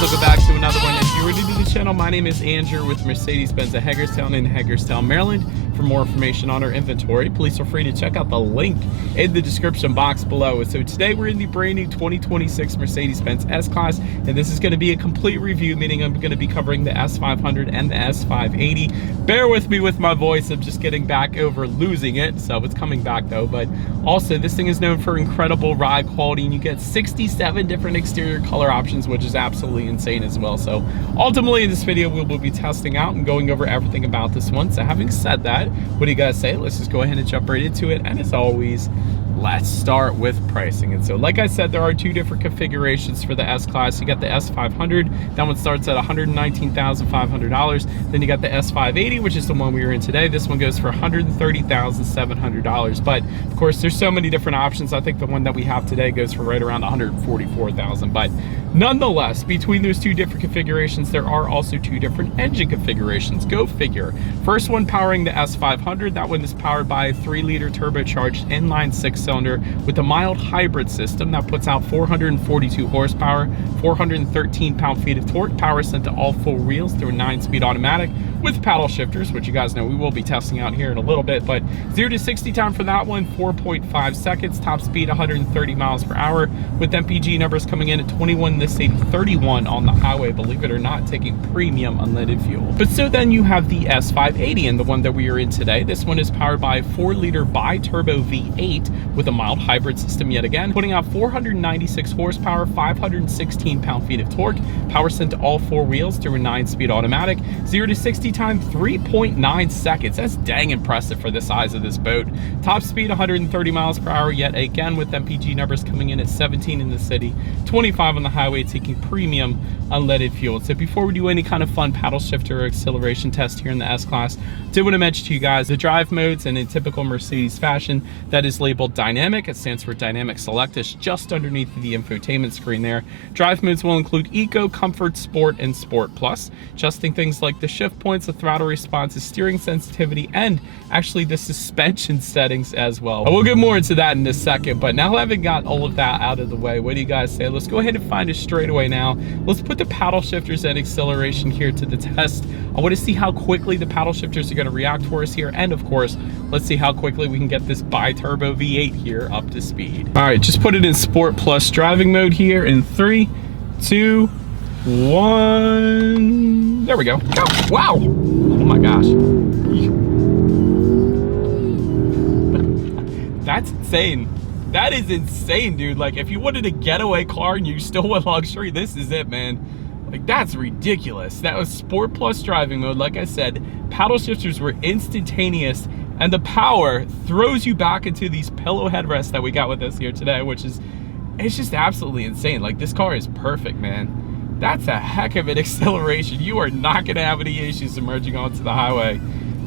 guys, welcome back to another one. If you're new to the channel, my name is Andrew with Mercedes-Benz at Hagerstown in Hagerstown, Maryland. For more information on our inventory, please feel free to check out the link in the description box below. So today we're in the brand new 2026 Mercedes-Benz S-Class, and this is going to be a complete review, meaning I'm going to be covering the S500 and the S580. Bear with me with my voice, I'm just getting back over losing it, so it's coming back though. But also, this thing is known for incredible ride quality, and you get 67 different exterior color options, which is absolutely insane as well. So ultimately in this video, we will be testing out and going over everything about this one. So having said that, what do you guys say? Let's just go ahead and jump right into it. And as always, let's start with pricing. And so like I said, there are two different configurations for the S-Class. You got the S500, that one starts at $119,500. Then you got the S580, which is the one we are in today. This one goes for $130,700. But of course, there's so many different options. I think the one that we have today goes for right around $144,000. But nonetheless, between those two different configurations, there are also two different engine configurations. Go figure. First one powering the S500, that one is powered by a 3-liter turbocharged inline 6-cylinder with a mild hybrid system that puts out 442 horsepower, 413 pound-feet of torque, power sent to all 4 wheels through a 9-speed automatic with paddle shifters, which you guys know we will be testing out here in a little bit. But 0 to 60 time for that one, 4.5 seconds, top speed 130 miles per hour, with MPG numbers coming in at 21 in the state, 31 on the highway, believe it or not, taking premium unleaded fuel. But so then you have the S580, and the one that we are in today. This one is powered by a 4-liter bi-turbo V8 with a mild hybrid system yet again, putting out 496 horsepower, 516 pound-feet of torque, power sent to all 4 wheels through a 9-speed automatic, 0 to 60 time 3.9 seconds. That's dang impressive for the size of this boat. Top speed 130 miles per hour yet again, with MPG numbers coming in at 17 in the city, 25 on the highway, taking premium unleaded fuel. So before we do any kind of fun paddle shifter or acceleration test here in the S-Class, I did want to mention to you guys the drive modes, and in typical Mercedes fashion, that is labeled dynamic. It stands for dynamic select. It's just underneath the infotainment screen there. Drive modes will include Eco, Comfort, Sport, and Sport Plus, adjusting things like the shift points, the throttle responses, steering sensitivity, and actually the suspension settings as well. We'll get more into that in a second, but now having got all of that out of the way, what do you guys say? Let's go ahead and find a straightaway now. Let's put the paddle shifters and acceleration here to the test. I want to see how quickly the paddle shifters are going to react for us here, and of course, let's see how quickly we can get this bi-turbo V8 here up to speed. All right, just put it in Sport Plus driving mode here in 3, 2, 1. There we go. Go. Wow. Oh my gosh. That's insane. That is insane, dude. Like, if you wanted a getaway car and you still want luxury, this is it, man. Like, that's ridiculous. That was Sport Plus driving mode. Like I said, paddle shifters were instantaneous, and the power throws you back into these pillow headrests that we got with us here today, which is, it's just absolutely insane. Like, this car is perfect, man. That's a heck of an acceleration. You are not gonna have any issues emerging onto the highway.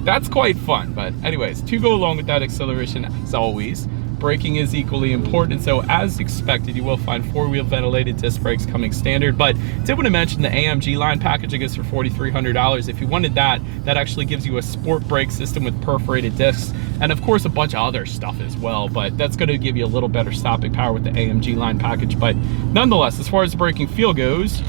That's quite fun. But anyways, to go along with that acceleration, as always, braking is equally important. So as expected, you will find 4-wheel ventilated disc brakes coming standard. But I did want to mention the AMG line package. It goes for $4,300. If you wanted that, that actually gives you a sport brake system with perforated discs, and of course a bunch of other stuff as well. But that's going to give you a little better stopping power with the AMG line package. But nonetheless, as far as the braking feel goes,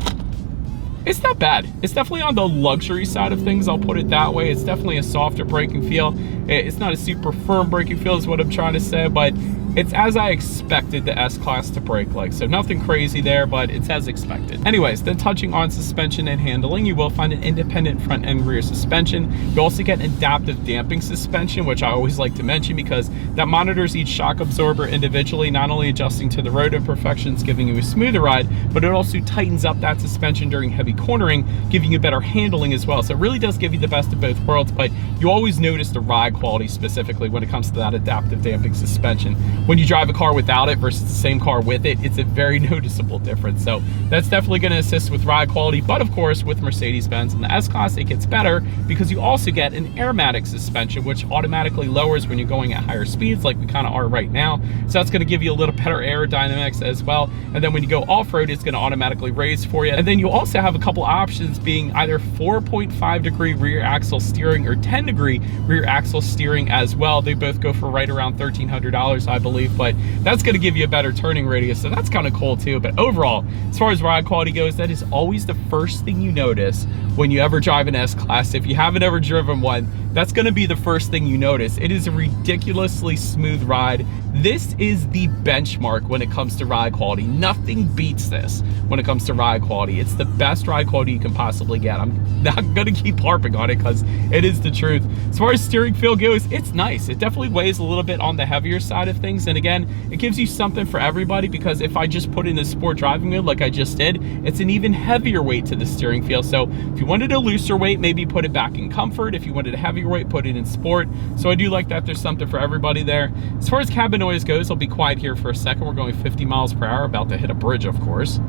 it's not bad. It's definitely on the luxury side of things, I'll put it that way. It's definitely a softer braking feel. It's not a super firm braking feel is what I'm trying to say, but it's as I expected the S-Class to brake like. So nothing crazy there, but it's as expected. Anyways, then touching on suspension and handling, you will find an independent front and rear suspension. You also get adaptive damping suspension, which I always like to mention because that monitors each shock absorber individually, not only adjusting to the road imperfections, giving you a smoother ride, but it also tightens up that suspension during heavy cornering, giving you better handling as well. So it really does give you the best of both worlds, but you always notice the ride quality specifically when it comes to that adaptive damping suspension. When you drive a car without it versus the same car with it, it's a very noticeable difference. So that's definitely going to assist with ride quality. But of course, with Mercedes-Benz and the S-Class, it gets better because you also get an airmatic suspension, which automatically lowers when you're going at higher speeds like we kind of are right now. So that's going to give you a little better aerodynamics as well. And then when you go off-road, it's going to automatically raise for you. And then you also have a couple options, being either 4.5 degree rear axle steering or 10 degree rear axle steering as well. They both go for right around $1,300, I believe, but that's going to give you a better turning radius, so that's kind of cool too. But overall, as far as ride quality goes, that is always the first thing you notice when you ever drive an S-Class. If you haven't ever driven one, that's going to be the first thing you notice. It is a ridiculously smooth ride. This is the benchmark when it comes to ride quality. Nothing beats this when it comes to ride quality. It's the best ride quality you can possibly get. I'm not going to keep harping on it because it is the truth. As far as steering feel goes, it's nice. It definitely weighs a little bit on the heavier side of things. And again, it gives you something for everybody, because if I just put in a sport driving mode like I just did, it's an even heavier weight to the steering feel. So if you wanted a looser weight, maybe put it back in comfort. If you wanted a heavier weight, put it in sport. So I do like that there's something for everybody there. As far as cabin noise goes, I'll be quiet here for a second. We're going 50 miles per hour, about to hit a bridge, of course.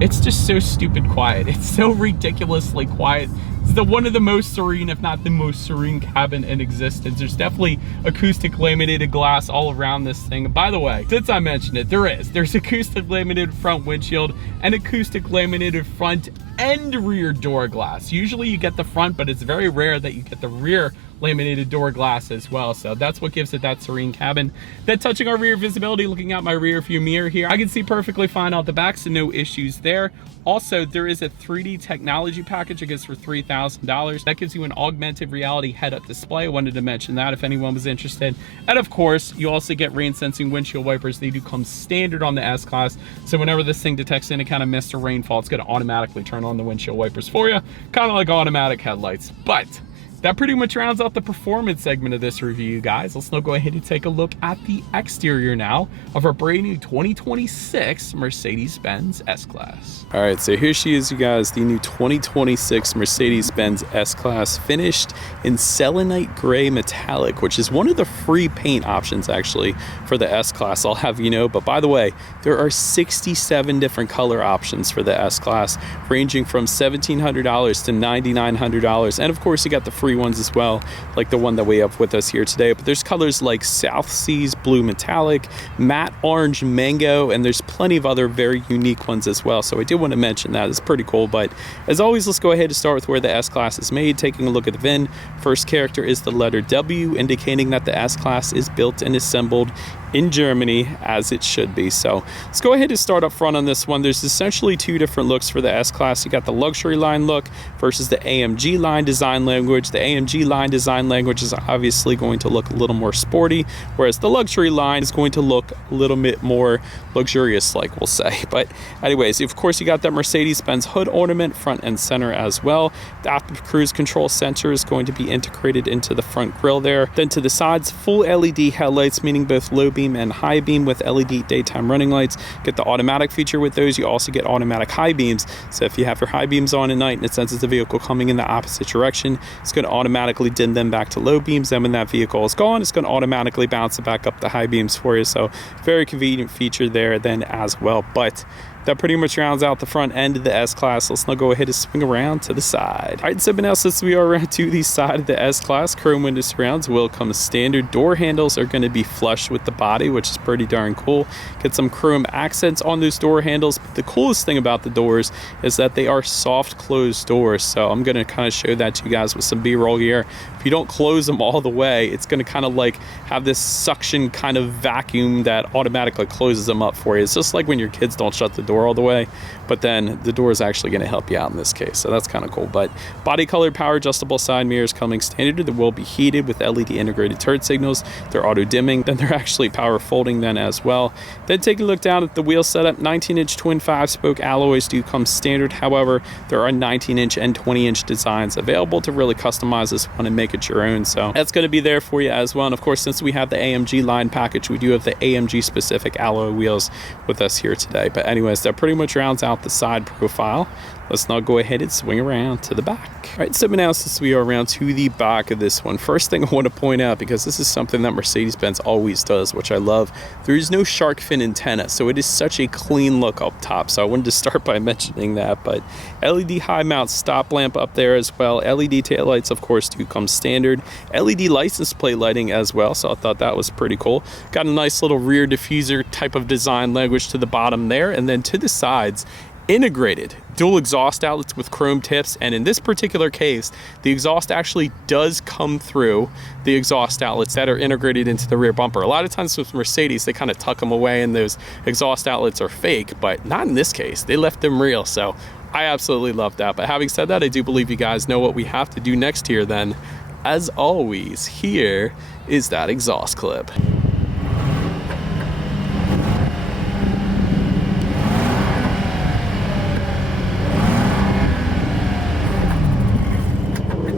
It's just so stupid quiet. It's so ridiculously quiet. It's one of the most serene, if not the most serene cabin in existence. There's definitely acoustic laminated glass all around this thing. By the way, since I mentioned it, there's acoustic laminated front windshield and acoustic laminated front and rear door glass. Usually you get the front, but it's very rare that you get the rear laminated door glass as well. So that's what gives it that serene cabin. Then touching our rear visibility, looking out my rear view mirror here, I can see perfectly fine out the back, so no issues there. Also, there is a 3D technology package. It goes for $3,000. That gives you an augmented reality head-up display. I wanted to mention that if anyone was interested. And of course, you also get rain sensing windshield wipers. They do come standard on the S-Class. So whenever this thing detects any kind of mist or rainfall, it's going to automatically turn on the windshield wipers for you, kind of like automatic headlights. But that pretty much rounds out the performance segment of this review, guys. Let's now go ahead and take a look at the exterior now of our brand new 2026 Mercedes-Benz S-Class. All right, so here she is, you guys, the new 2026 Mercedes-Benz S-Class, finished in selenite gray metallic, which is one of the free paint options actually for the S-Class, I'll have you know. But by the way, there are 67 different color options for the S-Class, ranging from $1,700 to $9,900. And of course, you got the free ones as well, like the one that we have with us here today. But there's colors like South Seas Blue Metallic, Matte Orange Mango, and there's plenty of other very unique ones as well. So I did want to mention that. It's pretty cool. But as always, let's go ahead and start with where the S-Class is made. Taking a look at the VIN, first character is the letter W, indicating that the S-Class is built and assembled in Germany, as it should be. So let's go ahead and start up front on this one. There's essentially two different looks for the S-Class. You got the luxury line look versus the AMG line design language. The AMG line design language is obviously going to look a little more sporty, whereas the luxury line is going to look a little bit more luxurious, like we'll say. But anyways, of course, you got that Mercedes-Benz hood ornament front and center as well. The adaptive cruise control sensor is going to be integrated into the front grille there. Then to the sides, full LED headlights, meaning both low beam and high beam with LED daytime running lights. Get the automatic feature with those. You also get automatic high beams. So if you have your high beams on at night and it senses the vehicle coming in the opposite direction, it's going to automatically dim them back to low beams. Then when that vehicle is gone, it's going to automatically bounce it back up the high beams for you. So very convenient feature there then as well. But that pretty much rounds out the front end of the S-Class. Let's now go ahead and swing around to the side. All right, so now since we are around to the side of the S-Class, chrome window surrounds will come standard. Door handles are going to be flush with the body, which is pretty darn cool. Get some chrome accents on those door handles. But the coolest thing about the doors is that they are soft closed doors. So I'm going to kind of show that to you guys with some B-roll here. If you don't close them all the way, it's going to kind of like have this suction kind of vacuum that automatically closes them up for you. It's just like when your kids don't shut the door all the way, but then the door is actually going to help you out in this case, so that's kind of cool. But body color power adjustable side mirrors coming standard. They will be heated with LED integrated turn signals. They're auto dimming, then they're actually power folding then as well. Then take a look down at the wheel setup. 19-inch twin 5-spoke alloys do come standard. However, there are 19-inch and 20-inch designs available to really customize this one and make it your own, so that's going to be there for you as well. And of course, since we have the AMG line package, we do have the AMG specific alloy wheels with us here today. But anyways, that pretty much rounds out the side profile. Let's now go ahead and swing around to the back. All right, so now since we are around to the back of this one, first thing I want to point out, because this is something that Mercedes-Benz always does, which I love, there is no shark fin antenna, so it is such a clean look up top. So I wanted to start by mentioning that. But LED high mount stop lamp up there as well. LED taillights, of course, do come standard. LED license plate lighting as well, so I thought that was pretty cool. Got a nice little rear diffuser type of design language to the bottom there, and then to the sides, integrated dual exhaust outlets with chrome tips, and in this particular case the exhaust actually does come through the exhaust outlets that are integrated into the rear bumper. A lot of times with Mercedes they kind of tuck them away and those exhaust outlets are fake, but not in this case. They left them real, so I absolutely love that. But having said that, I do believe you guys know what we have to do next here then. As always, here is that exhaust clip.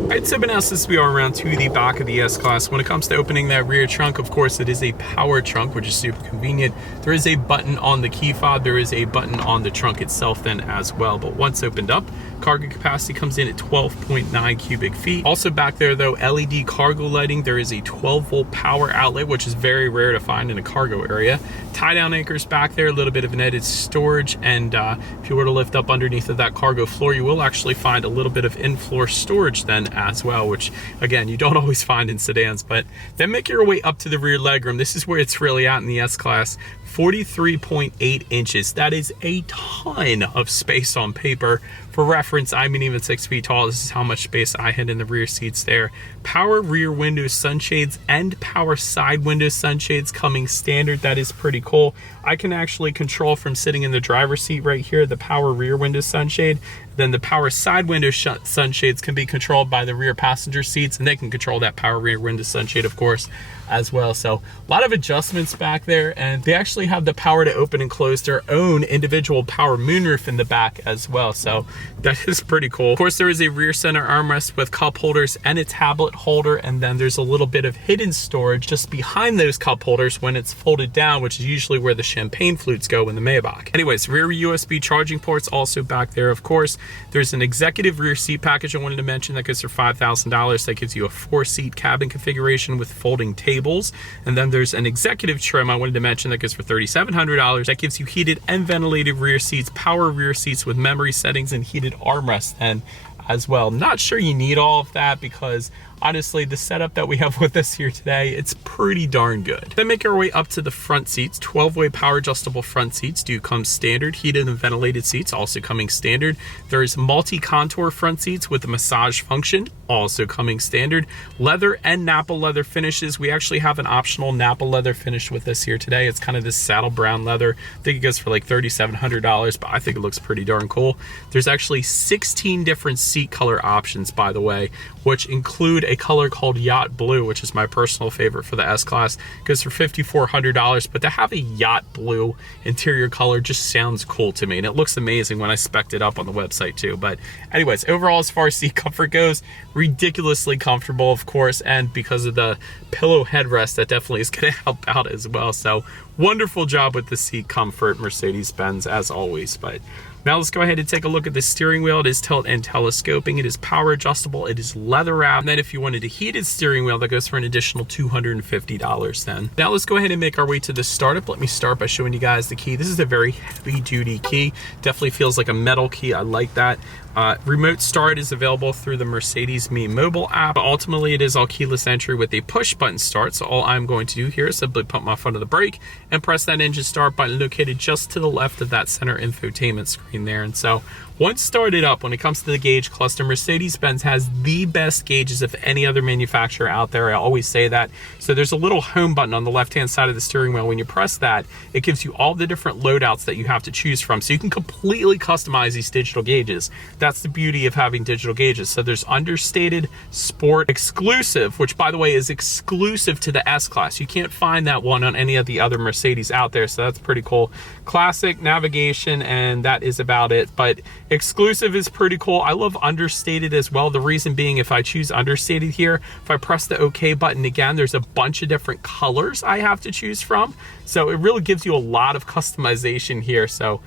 Alright, so now since we are around to the back of the S-Class, when it comes to opening that rear trunk, of course it is a power trunk, which is super convenient. There is a button on the key fob, there is a button on the trunk itself then as well, but once opened up, cargo capacity comes in at 12.9 cubic feet. Also back there though, LED cargo lighting, there is a 12-volt power outlet, which is very rare to find in a cargo area. Tie-down anchors back there, a little bit of an added storage, and if you were to lift up underneath of that cargo floor, you will actually find a little bit of in-floor storage then as well, which again, you don't always find in sedans. But then make your way up to the rear legroom. This is where it's really at in the S-Class. 43.8 inches. That is a ton of space on paper. For reference, I'm even 6 feet tall. This is how much space I had in the rear seats there. Power rear window sunshades and power side window sunshades coming standard. That is pretty cool. I can actually control from sitting in the driver's seat right here, the power rear window sunshade. Then the power side window sunshades can be controlled by the rear passenger seats, and they can control that power rear window sunshade, of course, as well. So a lot of adjustments back there, and they actually have the power to open and close their own individual power moonroof in the back as well. So that is pretty cool. Of course, there is a rear center armrest with cup holders and a tablet holder, and then there's a little bit of hidden storage just behind those cup holders when it's folded down, which is usually where the champagne flutes go in the Maybach. Anyways, rear USB charging ports also back there, of course. There's an executive rear seat package I wanted to mention that goes for $5,000. That gives you a 4-seat cabin configuration with folding tables. And then there's an executive trim I wanted to mention that goes for $3,700. That gives you heated and ventilated rear seats, power rear seats with memory settings, and heated armrests then as well. Not sure you need all of that because honestly, the setup that we have with us here today, it's pretty darn good. Then make our way up to the front seats. 12-way power adjustable front seats do come standard. Heated and ventilated seats also coming standard. There's multi-contour front seats with a massage function also coming standard. Leather and Napa leather finishes. We actually have an optional Napa leather finish with us here today. It's kind of this saddle brown leather. I think it goes for like $3,700, but I think it looks pretty darn cool. There's actually 16 different seat color options, by the way, which include a color called Yacht Blue, which is my personal favorite for the S-Class. It goes for $5,400, but to have a Yacht Blue interior color just sounds cool to me, and it looks amazing when I spec'd it up on the website too. But anyways, overall, as far as seat comfort goes, ridiculously comfortable, of course, and because of the pillow headrest, that definitely is going to help out as well. So wonderful job with the seat comfort, Mercedes-Benz, as always. But now let's go ahead and take a look at the steering wheel. It is tilt and telescoping. It is power adjustable. It is leather wrapped. And then if you wanted a heated steering wheel, that goes for an additional $250 then. Now let's go ahead and make our way to the startup. Let me start by showing you guys the key. This is a very heavy duty key. Definitely feels like a metal key. I like that. Remote start is available through the Mercedes Me mobile app, but ultimately it is all keyless entry with a push button start. So all I'm going to do here is simply pump my foot on the brake and press that engine start button located just to the left of that center infotainment screen there. And so once started up, when it comes to the gauge cluster, Mercedes-Benz has the best gauges of any other manufacturer out there. I always say that. So there's a little home button on the left-hand side of the steering wheel. When you press that, it gives you all the different loadouts that you have to choose from. So you can completely customize these digital gauges. That's the beauty of having digital gauges. So there's understated, sport, exclusive, which by the way is exclusive to the S-Class. You can't find that one on any of the other Mercedes out there. So that's pretty cool. Classic, navigation, and that is about it. But exclusive is pretty cool. I love understated as well. The reason being, if I choose understated here, if I press the OK button again, there's a bunch of different colors I have to choose from. So it really gives you a lot of customization here. So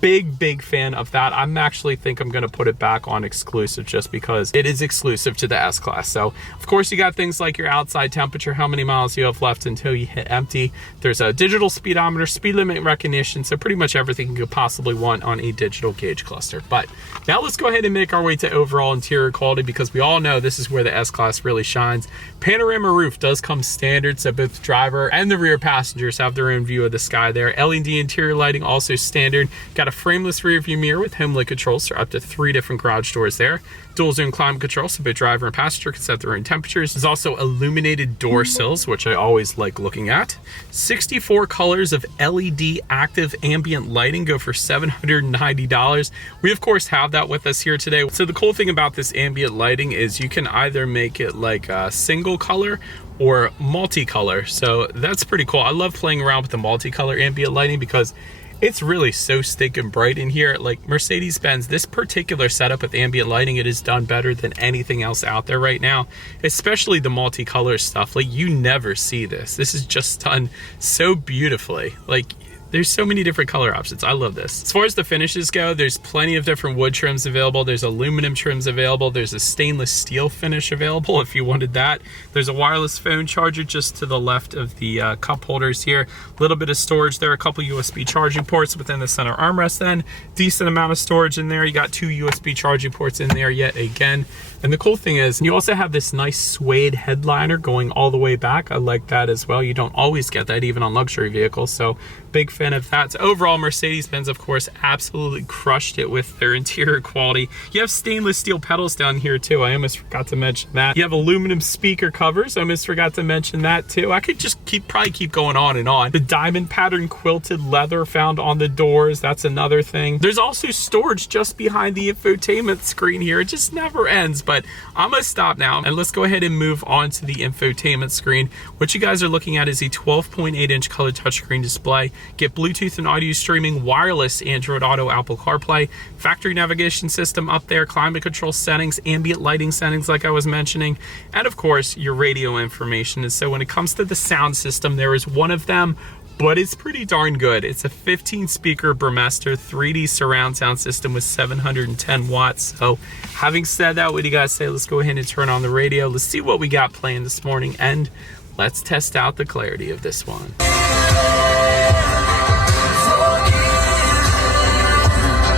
big fan of that. I'm actually think I'm going to put it back on exclusive just because it is exclusive to the S-Class. So of course you got things like your outside temperature, how many miles you have left until you hit empty. There's a digital speedometer, speed limit recognition, so pretty much everything you could possibly want on a digital gauge cluster. But now let's go ahead and make our way to overall interior quality, because we all know this is where the S-Class really shines. Panorama roof does come standard, so both the driver and the rear passengers have their own view of the sky there. LED interior lighting also standard. Got a got frameless rear view mirror with HomeLink controls for up to 3 different garage doors there. Dual zone climate control, so both driver and passenger can set their own temperatures. There's also illuminated door sills, which I always like looking at. 64 colors of LED active ambient lighting go for $790. We of course have that with us here today. So the cool thing about this ambient lighting is you can either make it like a single color or multicolor. So that's pretty cool. I love playing around with the multicolor ambient lighting because it's really so stinking bright in here. Like Mercedes-Benz, this particular setup with ambient lighting, it is done better than anything else out there right now, especially the multicolor stuff. Like you never see this. This is just done so beautifully. Like there's so many different color options. I love this. As far as the finishes go, there's plenty of different wood trims available. There's aluminum trims available. There's a stainless steel finish available if you wanted that. There's a wireless phone charger just to the left of the cup holders here. A little bit of storage there, a couple USB charging ports within the center armrest then. Decent amount of storage in there. You got 2 USB charging ports in there yet again. And the cool thing is you also have this nice suede headliner going all the way back. I like that as well. You don't always get that even on luxury vehicles. So big fan of that. So overall, Mercedes-Benz, of course, absolutely crushed it with their interior quality. You have stainless steel pedals down here too. I almost forgot to mention that. You have aluminum speaker covers. I almost forgot to mention that too. I could just probably keep going on and on. The diamond pattern quilted leather found on the doors. That's another thing. There's also storage just behind the infotainment screen here. It just never ends, but I'm gonna stop now and let's go ahead and move on to the infotainment screen. What you guys are looking at is a 12.8-inch color touchscreen display. Get Bluetooth and audio streaming, wireless Android Auto, Apple CarPlay, factory navigation system up there, climate control settings, ambient lighting settings like I was mentioning, and of course your radio information. And so when it comes to the sound system, there is one of them, but it's pretty darn good. It's a 15 speaker Burmester 3D surround sound system with 710 watts. So having said that, what do you guys say? Let's go ahead and turn on the radio. Let's see what we got playing this morning and let's test out the clarity of this one.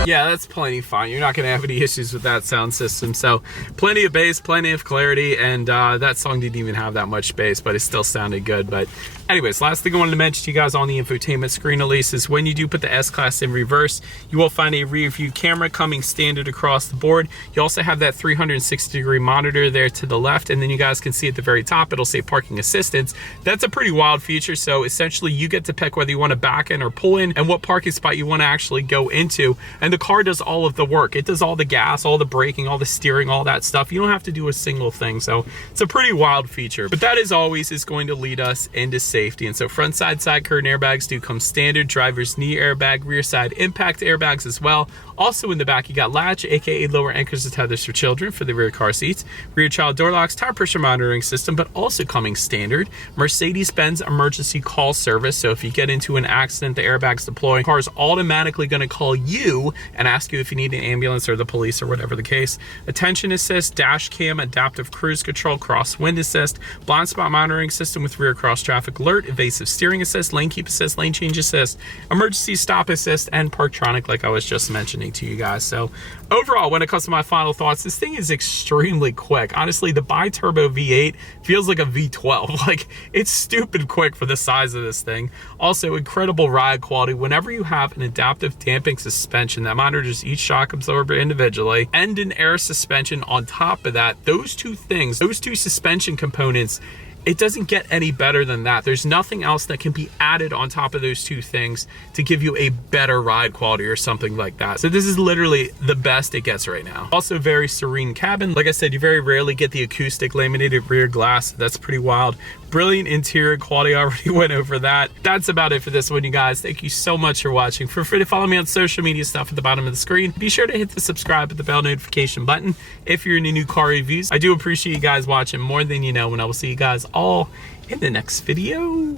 Yeah, that's plenty fine. You're not gonna have any issues with that sound system. So plenty of bass, plenty of clarity, and that song didn't even have that much bass, but it still sounded good. But anyways, last thing I wanted to mention to you guys on the infotainment screen at least is when you do put the S-Class in reverse, you will find a rear view camera coming standard across the board. You also have that 360-degree monitor there to the left, and then you guys can see at the very top, it'll say parking assistance. That's a pretty wild feature. So essentially you get to pick whether you want to back in or pull in and what parking spot you want to actually go into. And the car does all of the work. It does all the gas, all the braking, all the steering, all that stuff. You don't have to do a single thing. So it's a pretty wild feature. But that, as always, is going to lead us into safety. And so front side curtain airbags do come standard. Driver's knee airbag, rear side impact airbags as well. Also in the back, you got latch, aka lower anchors and tethers for children for the rear car seats. Rear child door locks, tire pressure monitoring system, but also coming standard. Mercedes-Benz emergency call service. So if you get into an accident, the airbags deploy. The car is automatically going to call you and ask you if you need an ambulance or the police or whatever the case. Attention assist, dash cam, adaptive cruise control, crosswind assist, blind spot monitoring system with rear cross traffic alert, evasive steering assist, lane keep assist, lane change assist, emergency stop assist, and Parktronic like I was just mentioning to you guys. So overall, when it comes to my final thoughts, this thing is extremely quick. Honestly, the bi-turbo V8 feels like a V12. Like, it's stupid quick for the size of this thing. Also, incredible ride quality. Whenever you have an adaptive damping suspension that monitors each shock absorber individually and an air suspension on top of that, those two things, those two suspension components, it doesn't get any better than that. There's nothing else that can be added on top of those two things to give you a better ride quality or something like that. So this is literally the best it gets right now. Also very serene cabin. Like I said, you very rarely get the acoustic laminated rear glass. That's pretty wild. Brilliant interior quality. I already went over that. That's about it for this one, you guys. Thank you so much for watching. Feel free to follow me on social media stuff at the bottom of the screen. Be sure to hit the subscribe and the bell notification button if you're into new car reviews. I do appreciate you guys watching more than you know, and I will see you guys all in the next video.